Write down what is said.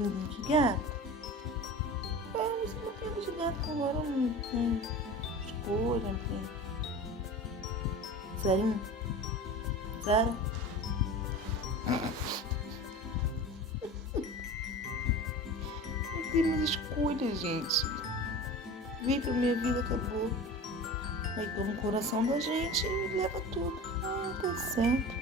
pinguim de gato? Mas no pingo de gato agora não tem escolha, não tem. Sarinho? Sara? Não tem mais escolha, gente. Veio pra minha vida, acabou. Aí toma o coração da gente e leva tudo. Tá certo.